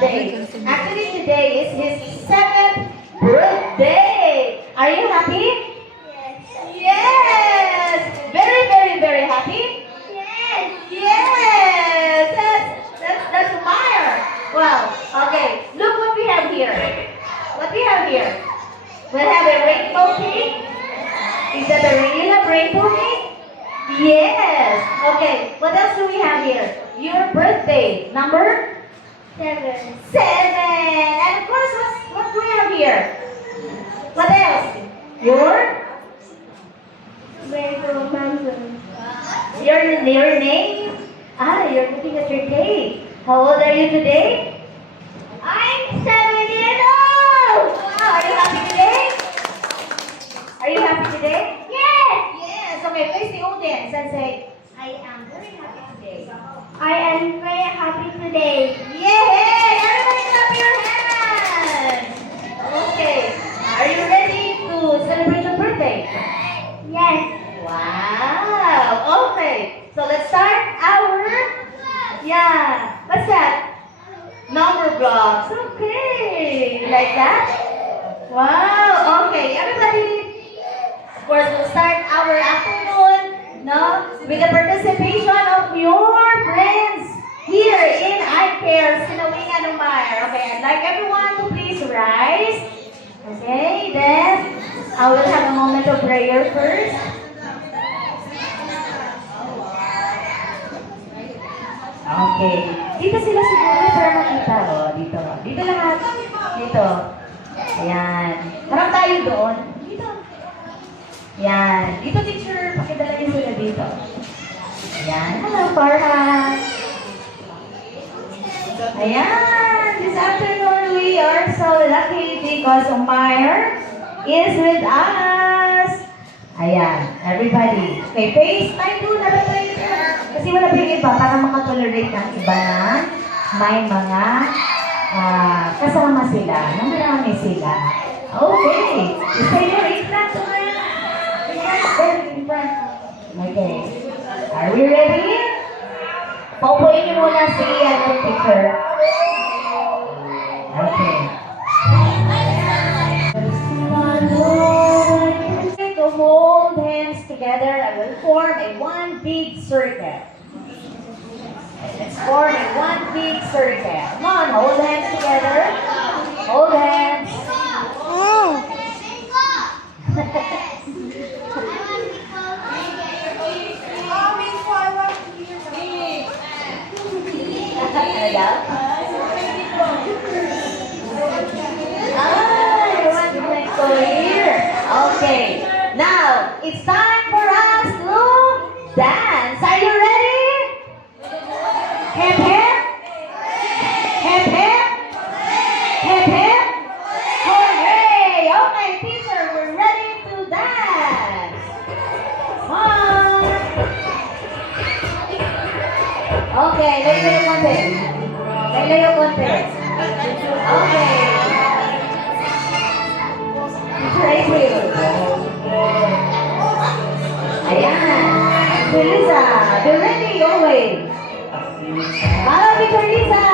birthday. Actually, today is his 7th birthday. Are you happy? Yes. Very, very, very happy? Yes. That's Meyer. Wow. Okay. Look what we have here. What we have here? We have a rainbow cake. Is that a real rainbow cake? Yes. Okay. What else do we have here? Your birthday. Number? 7. And of course, what do we have here? What else? Your? Your name? You're looking at your cake. How old are you today? I'm 7 years old. Wow, are you happy today? Are you happy today? Yes. Okay, face the audience and say, I am very happy today. I am very happy today. Yay! Everybody clap your hands. Okay. Are you ready to celebrate your birthday? Yes. Wow. Okay. So let's start our, what's that? Number blocks. Okay. You like that? Wow. Okay. Everybody, of course, we'll start our afternoon, with the participation of your friends here in iCare, Sinawingan ng Meyer. Okay, I'd like everyone to please rise. Okay, then I will have a moment of prayer first. Okay. Dito sila siguro para makita. Dito. Dito lahat. Dito. Ayan. Harap tayo doon. Dito. Ayan. Dito, teacher. Pakidala niyo sila dito. Ayan. Hello, Farhan. Ayan. This afternoon, we are so lucky because Meyer is with us. Ayan. Everybody. Okay, face time doon. Kasi wala pa yung iba para makatolerate ng iba na may mga kasama sila. Na marami sila. Okay. Celebrate na to. Okay. Are we ready? Paupuin niyo muna si teacher. Okay. To hold hands together, I will form a one big circle. Let's form a one big circle. Come on, hold hands together. Hold hands. Okay, now it's time for us to dance. Are you ready? Hip hip, hip hip, hip hip. Hooray! Okay, teacher, we're ready to dance. Come on. Okay, layo konti. Layo konti. Okay. Right here. Ayan. Teresa, be ready always. Follow me, Teresa.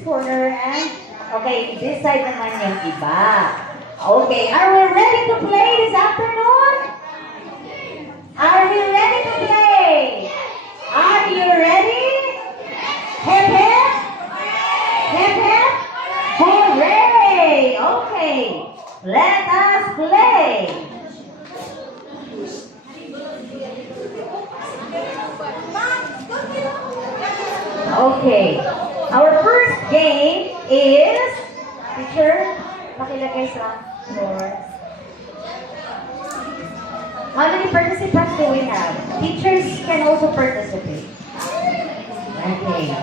this corner and okay, this side naman yung iba. Okay, are we ready to play this afternoon? Are we ready to play? Are you ready? Hip hip? Hip hip? Hooray! Okay, let us play. Okay, our first game is, teacher, pakilagay sa floor. How many participants do we have? Teachers can also participate. Okay.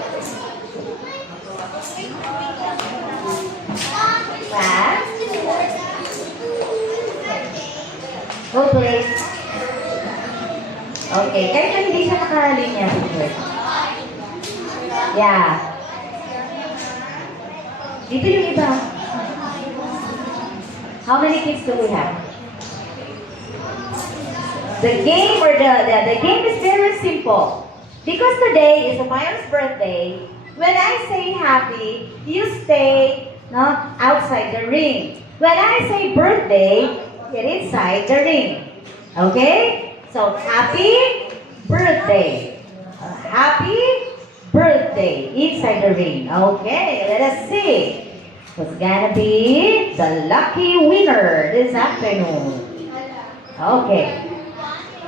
Class. Go please. Okay, kahit na hindi siya nakalinya, teacher. Yeah. Dito yung iba. How many kids do we have? The game is very simple. Because today is Maya's birthday, when I say happy, you stay outside the ring. When I say birthday, get inside the ring. Okay? So happy birthday. Happy birthday inside the ring. Okay, let us see. Who's gonna be the lucky winner this afternoon? Okay.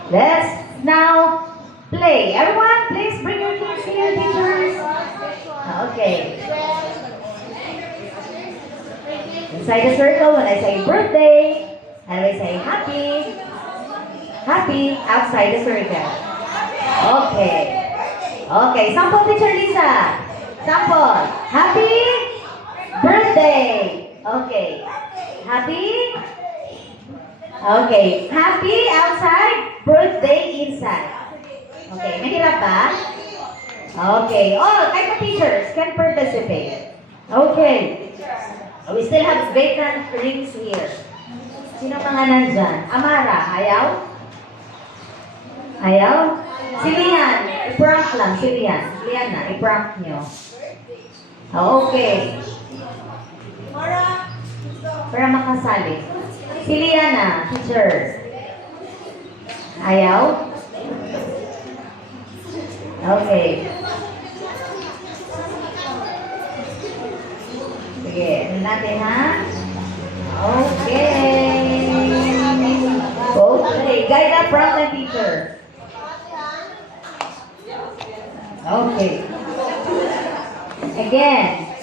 Let's now play. Everyone, please bring your kids here, teachers. Okay. Inside the circle, when I say birthday, and we say happy. Happy outside the circle. Okay. Okay, sample, teacher Lisa. Sample. Happy birthday. Okay. Happy. Okay. Happy outside, birthday inside. Okay, mahirap ba? Okay. All type of teachers can participate. Okay. We still have vacant rings here. Sino mga nandyan? Amara, ayaw? Ayaw? Si Lian, i-prank lang. Si Lian. Lian na, i-prank nyo. Okay. Para makasali. Si Liana, teacher. Ayaw? Okay. Sige, ano natin ha? Okay. Okay, guide up from the teacher. Okay. Again,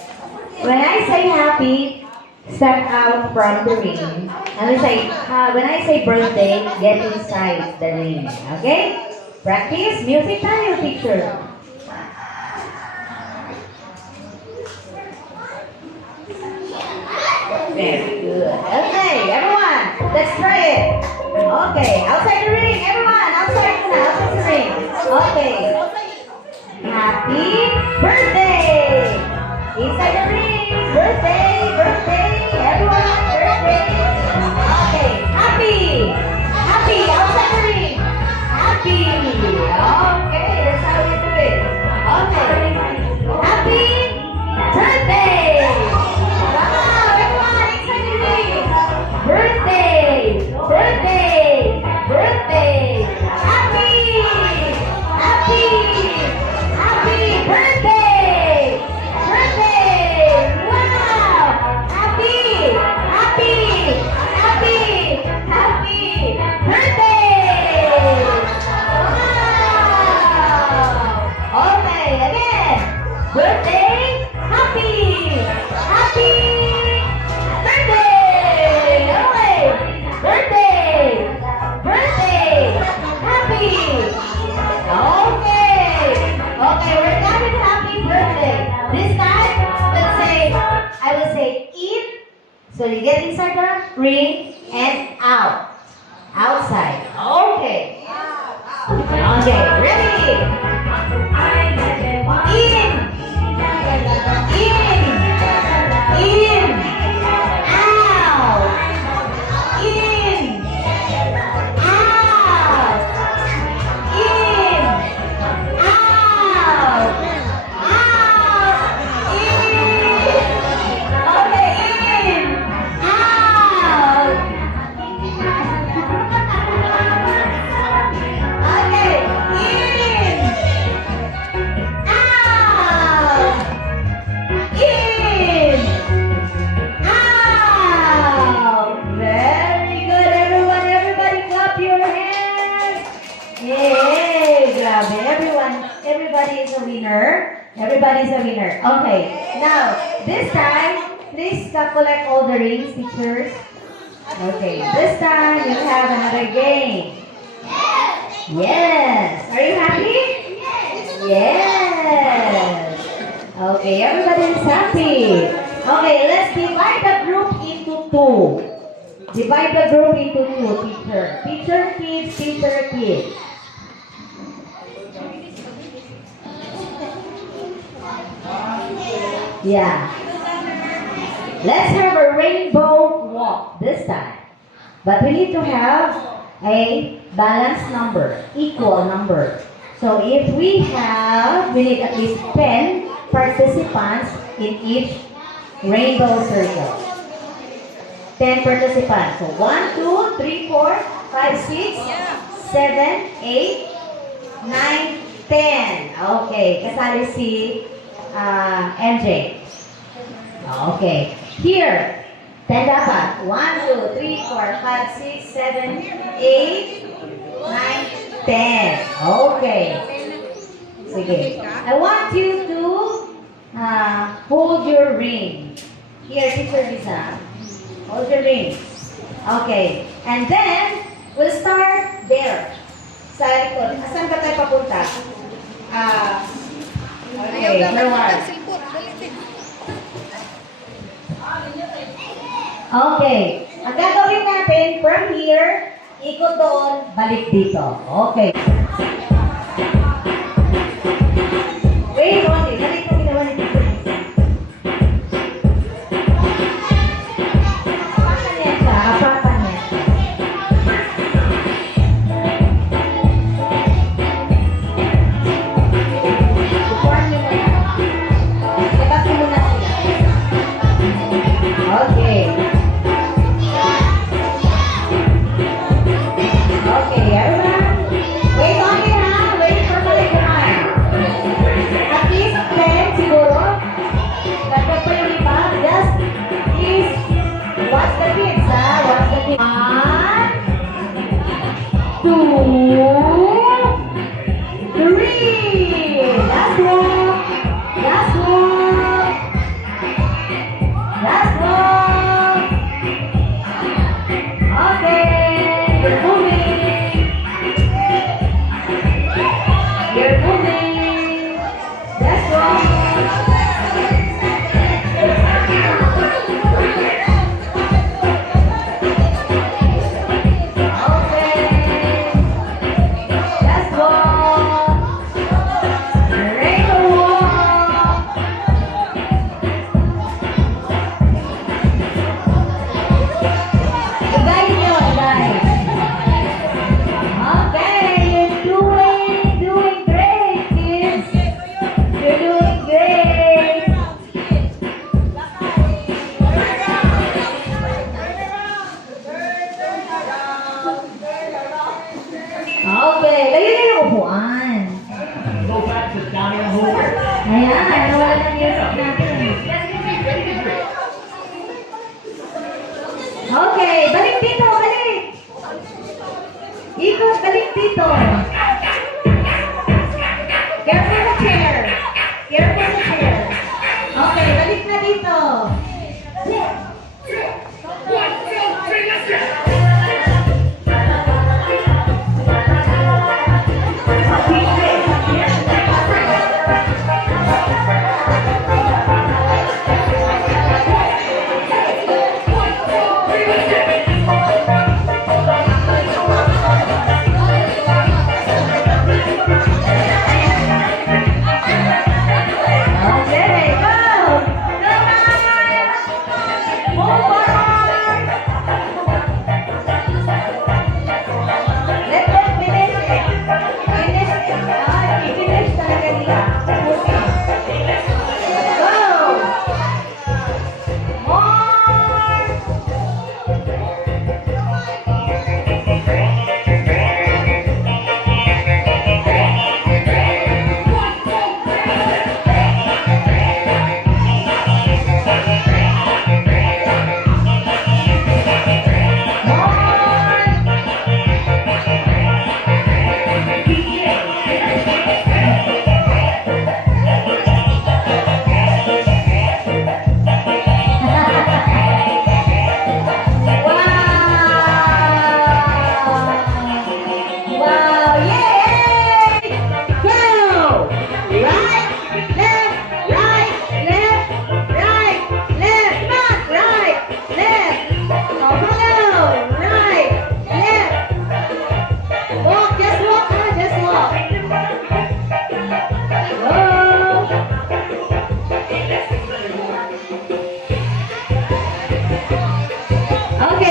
when I say happy, step out from the ring. And when I say birthday, get inside the ring. Okay? Practice music tayo, teacher. Very good. Okay, everyone, let's try it. Okay, outside the ring, everyone, outside the ring. Okay. Happy birthday! Inside the ring, birthday, birthday, everyone, birthday. Okay, happy, happy, outside the ring. Happy. Okay, that's how we do it. Okay. Happy birthday. Wow, everyone inside the ring. Birthday, birthday, birthday. Happy, happy, happy birthday. Birthday. Wow. Happy, happy, happy, happy birthday. Wow! Okay, again. Birthday, happy, happy birthday. Okay, birthday, birthday, happy. Okay, okay, we're done with happy birthday. This time, let's say, I will say in. So you get inside the ring and out. Outside. Okay. Okay, ready? In. In. In. Out. In. Out. In. Out. Out. In. winner. Everybody's a winner. Okay. Now, this time, please collect all the rings, teachers. Okay. This time, we have another game. Yes. Are you happy? Yes. Okay, everybody is happy. Okay, let's divide the group into two. Divide the group into two, teacher. Teacher, kids, teacher, kids. Yeah. Let's have a rainbow walk this time. But we need to have a balanced number, equal number. So if we need at least 10 participants in each rainbow circle. 10 participants. So 1, 2, 3, 4, 5, 6, 7, 8, 9, 10. Okay, kasali si MJ. Okay. Here, 10 dapat. 1, 2, 3, 4, 5, 6, 7, 8, 9, 10. Okay. Sige. I want you to hold your ring. Here, Teacher Lisa. Hold your ring. Okay. And then, we'll start there. Sa likod. Asan ba tayo papunta? Okay, forward. Okay. Ang gagawin natin, from here, ikot doon, balik dito. Okay. Wait, okay. Balik mo ginawa ni Tito. Apakan niya siya. Apakan niya siya. Bukuhan niyo muna. Ibaki muna sila. Okay. Okay, everyone. Wait only ha. Wait for palikuhan. At least 10 siguro. Dagdag pa yung iba. Just please watch the kids ha. Watch the kids. 1, 2, 3. Last one. Last one. Last one. Okay. You're moving. You're moving. That's one. Okay. That's one. Rainbow walk. Guys, guys. Okay, you're doing great, kids. You're doing great. Okay, lagyan niyo yung upuan. Go back to Johnny and Hoover. Ayan, nawala na music natin. Okay, balik dito, balik. Ikot, balik dito. Careful the chair. Careful the chair. Okay, balik na dito.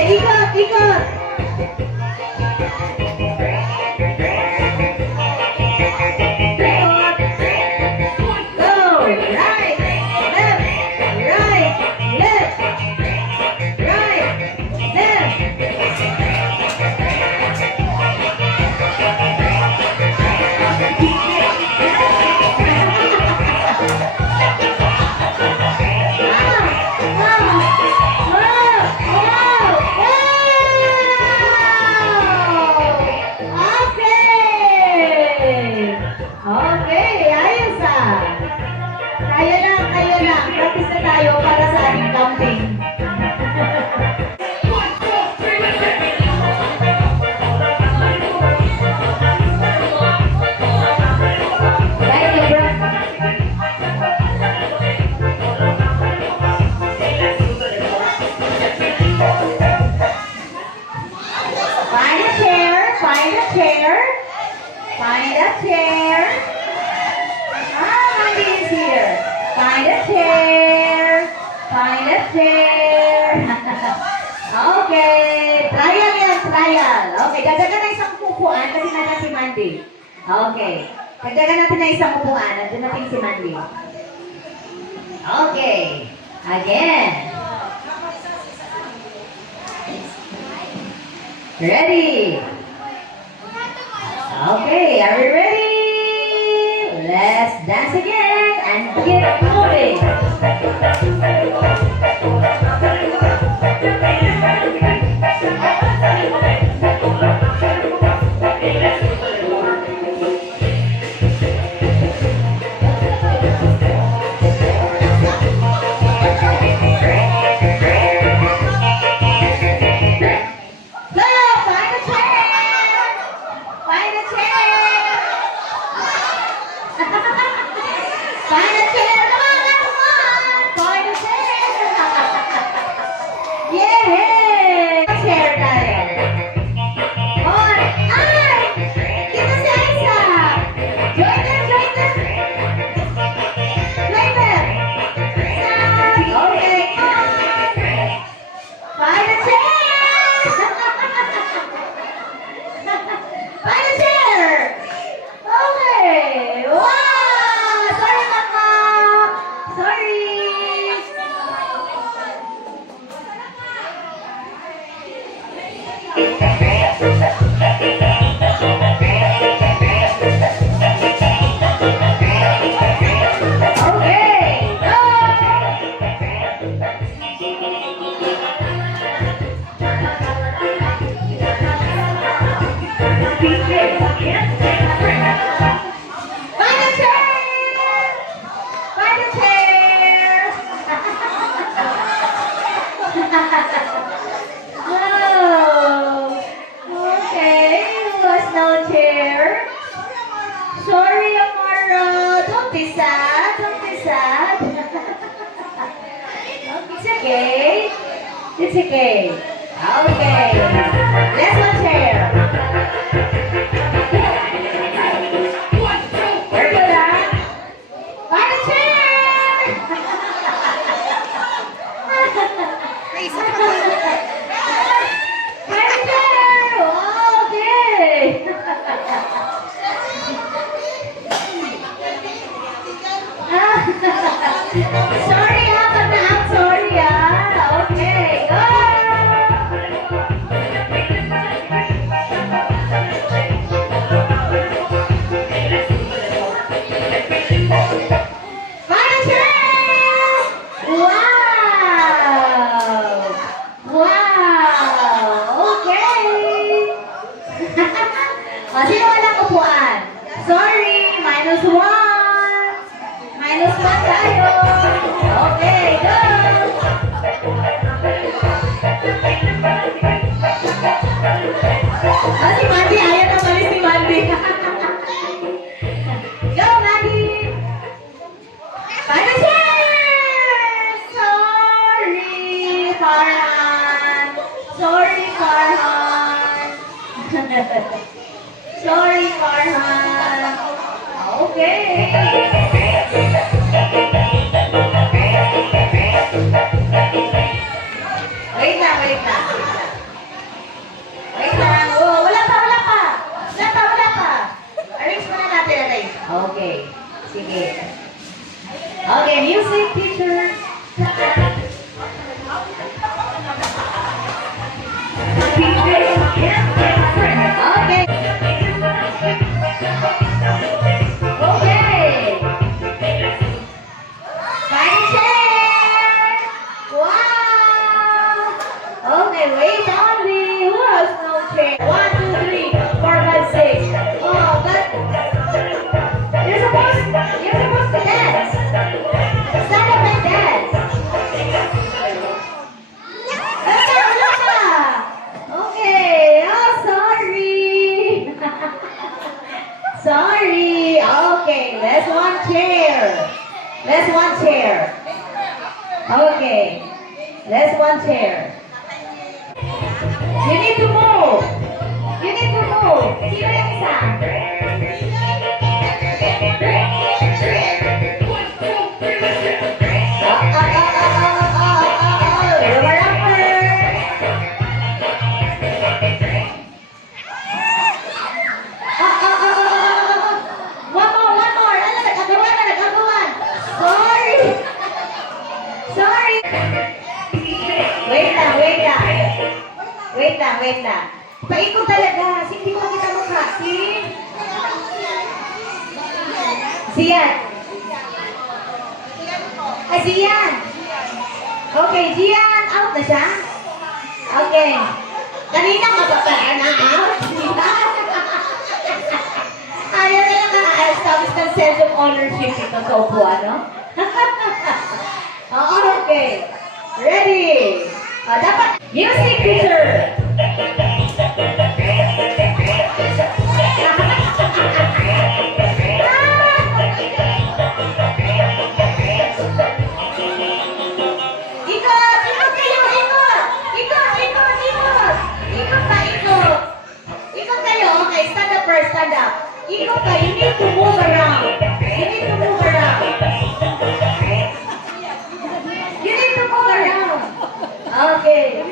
ikot, ikot. Go! Right, left, right, left, right, left. Okay, ayos ah. Kaya lang, kaya lang. Practice na tayo para sa ating camping. Right, Lebron. Find a chair, find a chair, find a chair. Ah, Mandy is here. Find a chair, find a chair. Okay, trial yan, trial. Okay, dagdagan na isang upuan kasi nandiyan si Mandy. Okay, dagdagan natin na isang upuan. Nandiyan natin si Mandy. Okay, again. Ready? Okay, are we ready? Let's dance again and get moving. It's okay. Okay. Let's one chair. Very good, huh? Find a chair. Find a chair. Okay. Sorry, but I'm sorry, Okay, go. Find a chair. Wow. Wow. Okay. Sino walang upuan? Sorry, -1. -1 tayo. Okay, go. Si Mandy, ayaw na malis si Mandy. Go, Mandy. Find a chair. Sorry, Farhan. Sorry, Farhan. Sorry, Farhan. Okay. Wait lang. Okay. Okay. Tiny chair. Wow. Okay, wait only. Who has no chair? 1, 2, 3, 4, 5, 6. Oh, but you're supposed to dance. Stand up and dance. Look. Okay. Oh, sorry. Sorry. Okay, that's one chair. That's one chair. Okay. That's one chair. You need to move. You need to move. Sino yung isa? One more. Ano, nagkagawan. Sorry. Sorry. Wait lang. Paikot talaga. Hindi ko kita mukha. Siyan. Ay, Siyan. Okay, Gian. Out na siya? Okay. Kanina mapapala na out. Ayaw na naka-establish ng sense of ownership ito sa upuan, no? Okay. Ready. Dapat music teacher. Ikot kayo. Okay, stand up first, stand up. Ikot kayo. You need to move around. You need to move around. You need to move around. Okay.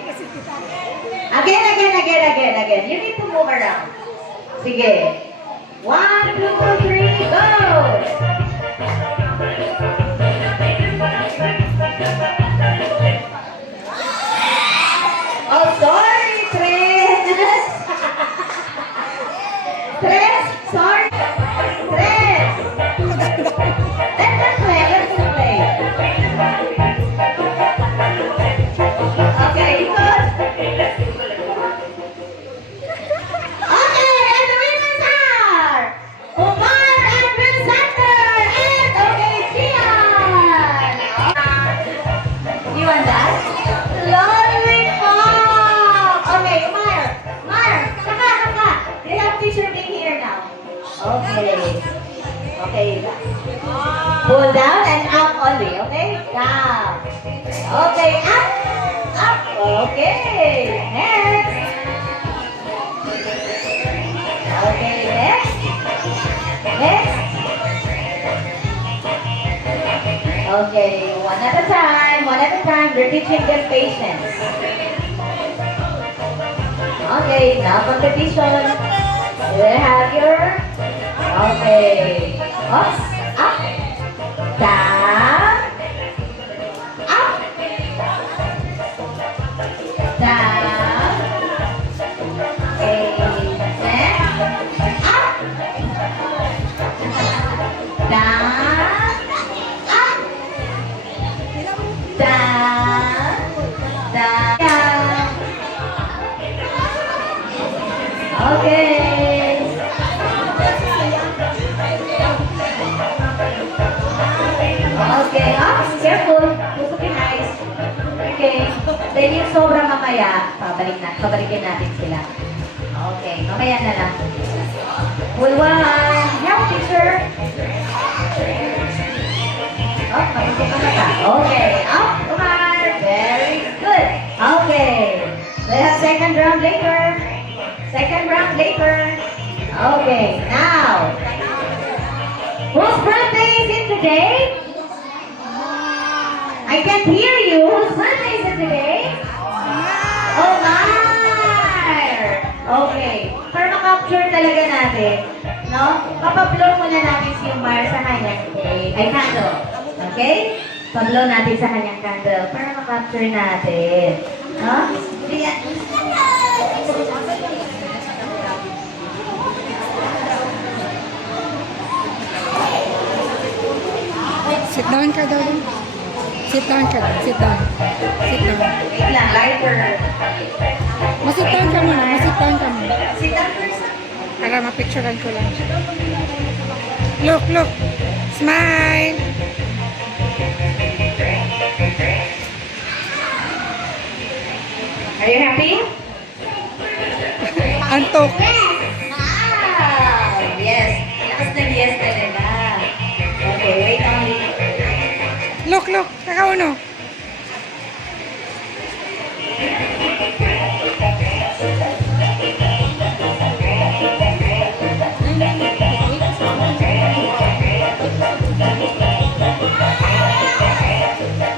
Again. You need to move around. Sige. 1, 2, 3, go! Oh, sorry, Tres. Tres, sorry. Tres. Let them play. Okay, good. Okay, and the winners are Omar and Vincenter and okay, Gian. You want that? Lollipop. Okay, Omar, kaka. You have teacher being here now. Okay. Pull down and up only, okay? Down. Okay, up. Okay, next. Okay, next. Okay, one at a time. We're teaching them patience. Okay, now competition. You have your... Okay. Up. Down. Up. Down. Okay, next. Up. Down. Up. Down. Okay. Okay, careful. Pusukin eyes. Okay. Then yung sobra mamaya, pabalikin natin sila. Okay, mamaya na lang. Full one. Help, teacher. Oh, mapusok ka mata. Okay, up, Umar. Very good. Okay. We have second round later. Okay, now. Whose birthday is it today? I can't hear you. Whose birthday is it today? Oh, Mar! Okay. Para makapture talaga natin, no? Papablow muna natin si Mar sa kanyang candle. Okay? Pablow natin sa kanyang candle para makapture natin. No? Sit down ka daw. Sit down ka. Sit down. Sit down. Wait lang, lighter. Masit down ka muna. Masit down ka muna. Sit down first. Para mapicturean ko lang. Look, look. Smile. Are you happy? Antok. Wow! Yes. Lakas ng yes talaga. Okay, wait only. Look, look. Kakauno.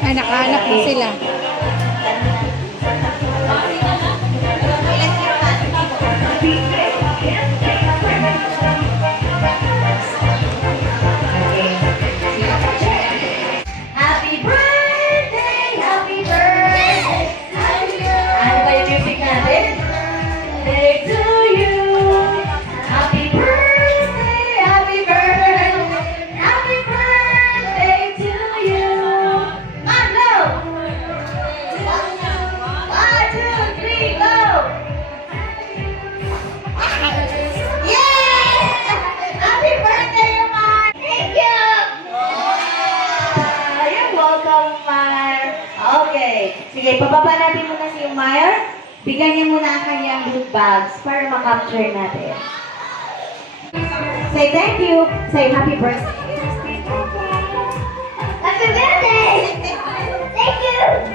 Ay, nakahanap na sila. Happy birthday! Happy birthday! Ano ba yung music natin? Birthday to you! Happy birthday! Happy birthday! Happy birthday to you! Go! 1, 2, 3, go! Yay! Happy birthday, Mar! Thank you! You're welcome, Mar. Okay. Sige, pababa natin muna si Umar. Bigyan niya muna ang kanyang book bags para makapture natin. Say thank you. Say happy birthday. Happy birthday! Thank you!